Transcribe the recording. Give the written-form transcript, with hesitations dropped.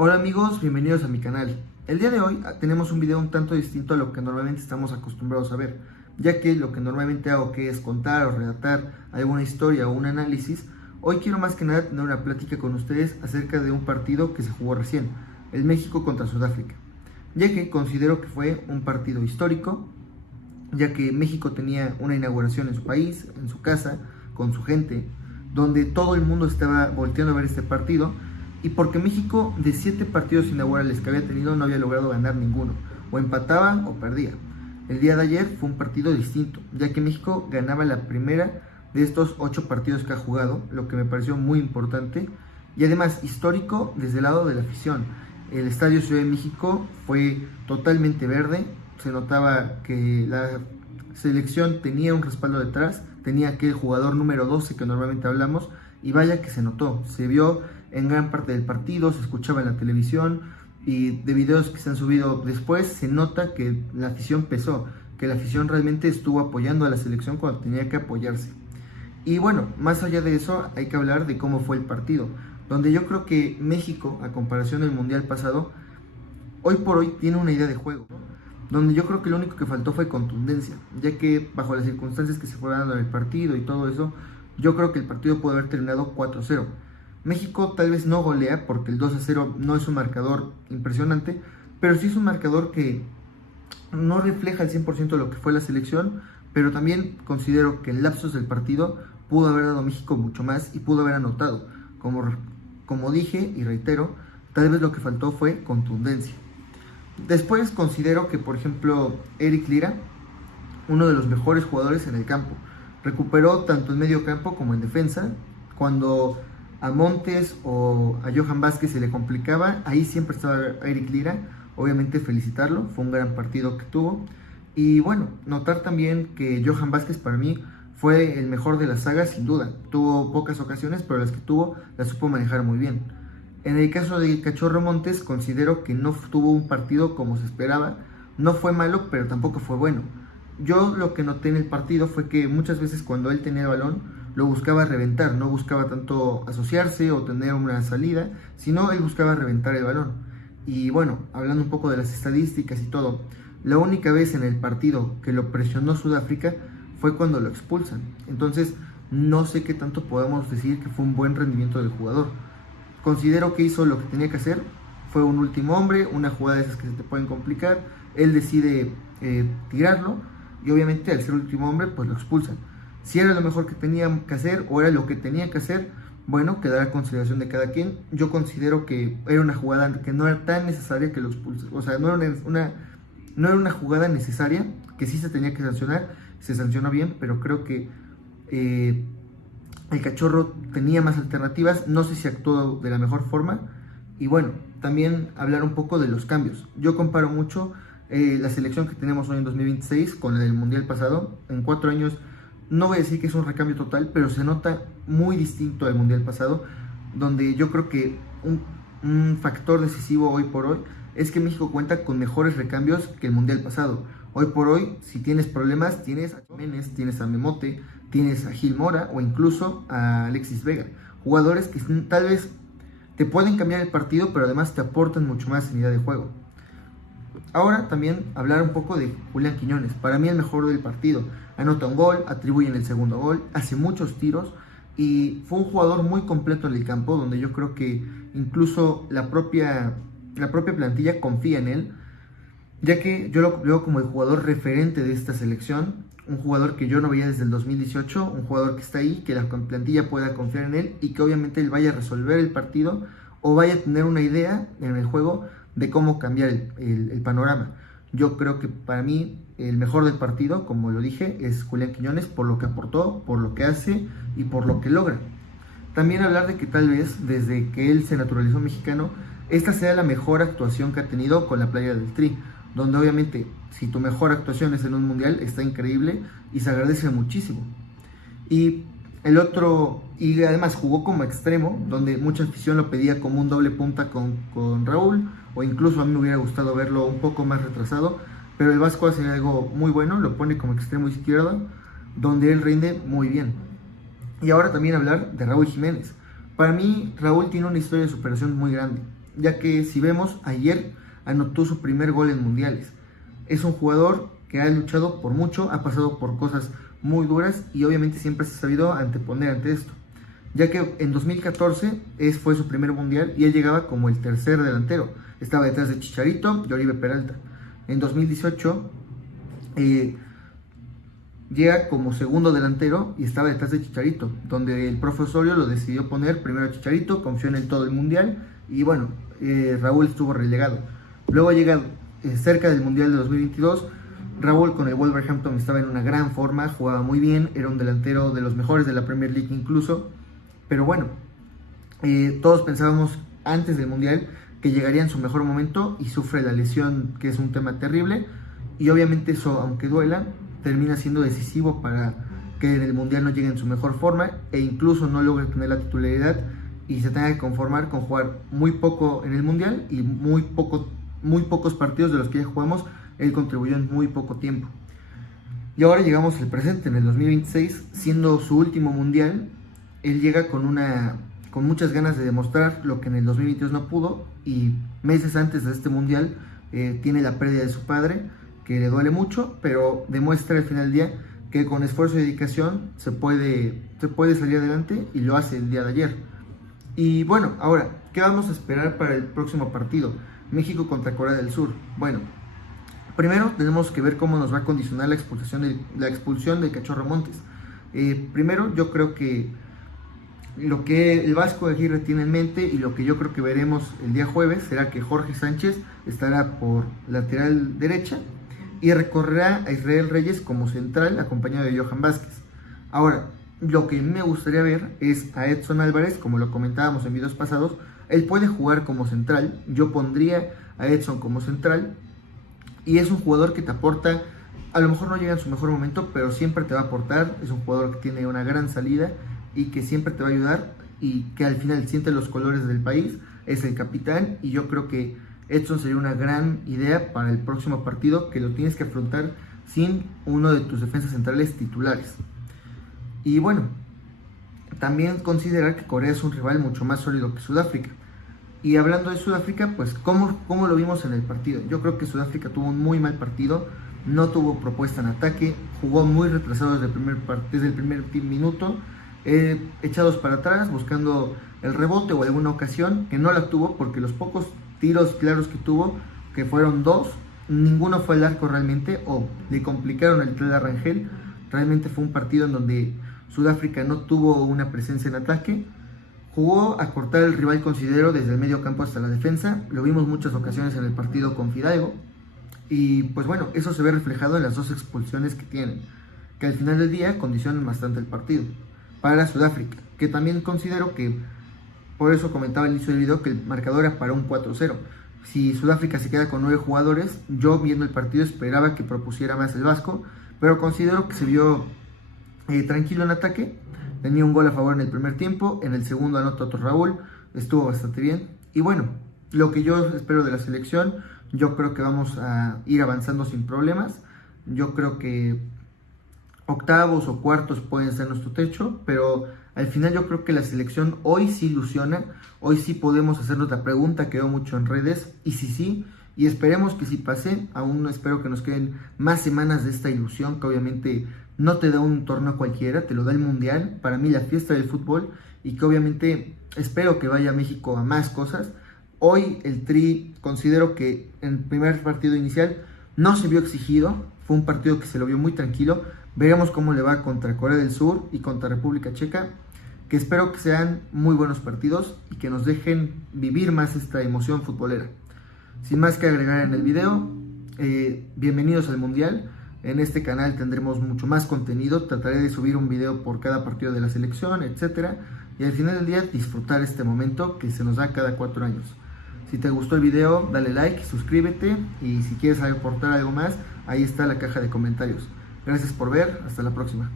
Hola amigos, bienvenidos a mi canal. El día de hoy tenemos un video un tanto distinto a lo que normalmente estamos acostumbrados a ver, ya que lo que normalmente hago, que es contar o relatar alguna historia o un análisis, hoy quiero más que nada tener una plática con ustedes acerca de un partido que se jugó recién, el México contra Sudáfrica, ya que considero que fue un partido histórico, ya que México tenía una inauguración en su país, en su casa, con su gente, donde todo el mundo estaba volteando a ver este partido, y porque México de 7 partidos inaugurales que había tenido no había logrado ganar ninguno, o empataba o perdía. El día de ayer fue un partido distinto, ya que México ganaba la primera de estos 8 partidos que ha jugado, lo que me pareció muy importante, y además histórico desde el lado de la afición. El Estadio Ciudad de México fue totalmente verde, se notaba que la selección tenía un respaldo detrás, tenía aquel jugador número 12 que normalmente hablamos, y vaya que se notó, se vio en gran parte del partido, se escuchaba en la televisión, y de videos que se han subido después se nota que la afición pesó, que la afición realmente estuvo apoyando a la selección cuando tenía que apoyarse. Y bueno, más allá de eso hay que hablar de cómo fue el partido, donde yo creo que México, a comparación del Mundial pasado, hoy por hoy tiene una idea de juego, donde yo creo que lo único que faltó fue contundencia, ya que bajo las circunstancias que se fue dando en el partido y todo eso, yo creo que el partido pudo haber terminado 4-0. México tal vez no golea porque el 2-0 no es un marcador impresionante, pero sí es un marcador que no refleja al 100% lo que fue la selección, pero también considero que en lapsos del partido pudo haber dado México mucho más y pudo haber anotado. Como dije y reitero, tal vez lo que faltó fue contundencia. Después considero que, por ejemplo, Eric Lira, uno de los mejores jugadores en el campo, recuperó tanto en medio campo como en defensa. Cuando a Montes o a Johan Vázquez se le complicaba, ahí siempre estaba Eric Lira. Obviamente felicitarlo, fue un gran partido que tuvo. Y bueno, notar también que Johan Vázquez para mí fue el mejor de la saga sin duda. Tuvo pocas ocasiones, pero las que tuvo las supo manejar muy bien. En el caso de Cachorro Montes, considero que no tuvo un partido como se esperaba. No fue malo, pero tampoco fue bueno. Yo lo que noté en el partido fue que muchas veces cuando él tenía el balón, lo buscaba reventar, no buscaba tanto asociarse o tener una salida, sino él buscaba reventar el balón. Y bueno, hablando un poco de las estadísticas y todo, la única vez en el partido que lo presionó Sudáfrica fue cuando lo expulsan. Entonces, no sé qué tanto podemos decir que fue un buen rendimiento del jugador. Considero que hizo lo que tenía que hacer, fue un último hombre, una jugada de esas que se te pueden complicar, él decide tirarlo, y obviamente al ser último hombre pues lo expulsan. Si era lo mejor que tenía que hacer o era lo que tenía que hacer, bueno, quedará a consideración de cada quien. Yo considero que era una jugada que no era tan necesaria que lo expulsen, o sea, no era una jugada necesaria, que sí se tenía que sancionar, se sancionó bien, pero creo que el Cachorro tenía más alternativas, no sé si actuó de la mejor forma. Y bueno, también hablar un poco de los cambios. Yo comparo mucho la selección que tenemos hoy en 2026 con la del Mundial pasado. En 4 años, no voy a decir que es un recambio total, pero se nota muy distinto al Mundial pasado, donde yo creo que un factor decisivo hoy por hoy es que México cuenta con mejores recambios que el Mundial pasado. Hoy por hoy, si tienes problemas, tienes a Jiménez, tienes a Memote, tienes a Gil Mora o incluso a Alexis Vega. Jugadores que tal vez te pueden cambiar el partido, pero además te aportan mucho más en idea de juego. Ahora también hablar un poco de Julián Quiñones, para mí el mejor del partido. Anota un gol, atribuye en el segundo gol, hace muchos tiros y fue un jugador muy completo en el campo, donde yo creo que incluso la propia plantilla confía en él, ya que yo lo veo como el jugador referente de esta selección, un jugador que yo no veía desde el 2018, un jugador que está ahí, que la plantilla pueda confiar en él y que obviamente él vaya a resolver el partido o vaya a tener una idea en el juego de cómo cambiar el panorama. Yo creo que para mí el mejor del partido, como lo dije, es Julián Quiñones por lo que aportó, por lo que hace y por lo que logra. También hablar de que tal vez desde que él se naturalizó mexicano, esta sea la mejor actuación que ha tenido con la playa del Tri, donde obviamente si tu mejor actuación es en un mundial está increíble y se agradece muchísimo. Y además jugó como extremo, donde mucha afición lo pedía como un doble punta con Raúl, o incluso a mí me hubiera gustado verlo un poco más retrasado, pero el Vasco hace algo muy bueno, lo pone como extremo izquierdo, donde él rinde muy bien. Y ahora también hablar de Raúl Jiménez. Para mí Raúl tiene una historia de superación muy grande, ya que si vemos, ayer anotó su primer gol en mundiales. Es un jugador que ha luchado por mucho, ha pasado por cosas muy duras y obviamente siempre se ha sabido anteponer ante esto, ya que en 2014 fue su primer mundial y él llegaba como el tercer delantero, estaba detrás de Chicharito y Oribe Peralta. En 2018 llega como segundo delantero y estaba detrás de Chicharito, donde el profe Osorio lo decidió poner primero a Chicharito, confió en él todo el mundial y bueno, Raúl estuvo relegado. Luego llega cerca del mundial de 2022, Raúl con el Wolverhampton estaba en una gran forma, jugaba muy bien, era un delantero de los mejores de la Premier League incluso, pero bueno, todos pensábamos antes del mundial que llegaría en su mejor momento y sufre la lesión, que es un tema terrible, y obviamente eso, aunque duela, termina siendo decisivo para que en el mundial no llegue en su mejor forma e incluso no logre tener la titularidad y se tenga que conformar con jugar muy poco en el mundial y muy pocos partidos de los que ya jugamos. Él contribuyó en muy poco tiempo. Y ahora llegamos al presente, en el 2026, siendo su último mundial. Él llega con muchas ganas de demostrar lo que en el 2022 no pudo, y meses antes de este mundial tiene la pérdida de su padre, que le duele mucho, pero demuestra al final del día que con esfuerzo y dedicación se puede salir adelante, y lo hace el día de ayer. Y bueno, ahora, ¿qué vamos a esperar para el próximo partido? México contra Corea del Sur. Bueno, primero tenemos que ver cómo nos va a condicionar la expulsión del Cachorro Montes. Primero, yo creo que lo que el Vasco de Aguirre tiene en mente y lo que yo creo que veremos el día jueves será que Jorge Sánchez estará por lateral derecha y recorrerá a Israel Reyes como central, acompañado de Johan Vázquez. Ahora, lo que me gustaría ver es a Edson Álvarez, como lo comentábamos en videos pasados. Él puede jugar como central, yo pondría a Edson como central, y es un jugador que te aporta, a lo mejor no llega en su mejor momento, pero siempre te va a aportar. Es un jugador que tiene una gran salida y que siempre te va a ayudar, y que al final siente los colores del país, es el capitán, y yo creo que Edson sería una gran idea para el próximo partido, que lo tienes que afrontar sin uno de tus defensas centrales titulares. Y bueno, también considerar que Corea es un rival mucho más sólido que Sudáfrica. Y hablando de Sudáfrica, pues ¿cómo lo vimos en el partido? Yo creo que Sudáfrica tuvo un muy mal partido, no tuvo propuesta en ataque, jugó muy retrasado desde el primer minuto, echados para atrás, buscando el rebote o alguna ocasión, que no la tuvo, porque los pocos tiros claros que tuvo, que fueron 2, ninguno fue al arco realmente, o le complicaron el tren de Rangel. Realmente fue un partido en donde Sudáfrica no tuvo una presencia en ataque. Jugó a cortar el rival, considero, desde el medio campo hasta la defensa. Lo vimos muchas ocasiones en el partido con Fidalgo. Y pues bueno, eso se ve reflejado en las 2 expulsiones que tienen, que al final del día condicionan bastante el partido para Sudáfrica, que también considero que, por eso comentaba al inicio del video, que el marcador era para un 4-0. Si Sudáfrica se queda con 9 jugadores, yo viendo el partido esperaba que propusiera más el Vasco, pero considero que se vio tranquilo en ataque. Tenía un gol a favor en el primer tiempo, en el segundo anotó otro Raúl, estuvo bastante bien. Y bueno, lo que yo espero de la selección, yo creo que vamos a ir avanzando sin problemas. Yo creo que octavos o cuartos pueden ser nuestro techo, pero al final yo creo que la selección hoy sí ilusiona. Hoy sí podemos hacernos la pregunta que veo mucho en redes, y sí, y esperemos que sí pase. Aún no espero que nos queden más semanas de esta ilusión, que obviamente no te da un torneo cualquiera, te lo da el Mundial, para mí la fiesta del fútbol, y que obviamente espero que vaya México a más cosas. Hoy el Tri, considero que en el primer partido inicial no se vio exigido, fue un partido que se lo vio muy tranquilo. Veremos cómo le va contra Corea del Sur y contra República Checa, que espero que sean muy buenos partidos y que nos dejen vivir más esta emoción futbolera. Sin más que agregar en el video, bienvenidos al Mundial. En este canal tendremos mucho más contenido, trataré de subir un video por cada partido de la selección, etc. Y al final del día disfrutar este momento que se nos da cada 4 años. Si te gustó el video, dale like, suscríbete, y si quieres aportar algo más, ahí está la caja de comentarios. Gracias por ver, hasta la próxima.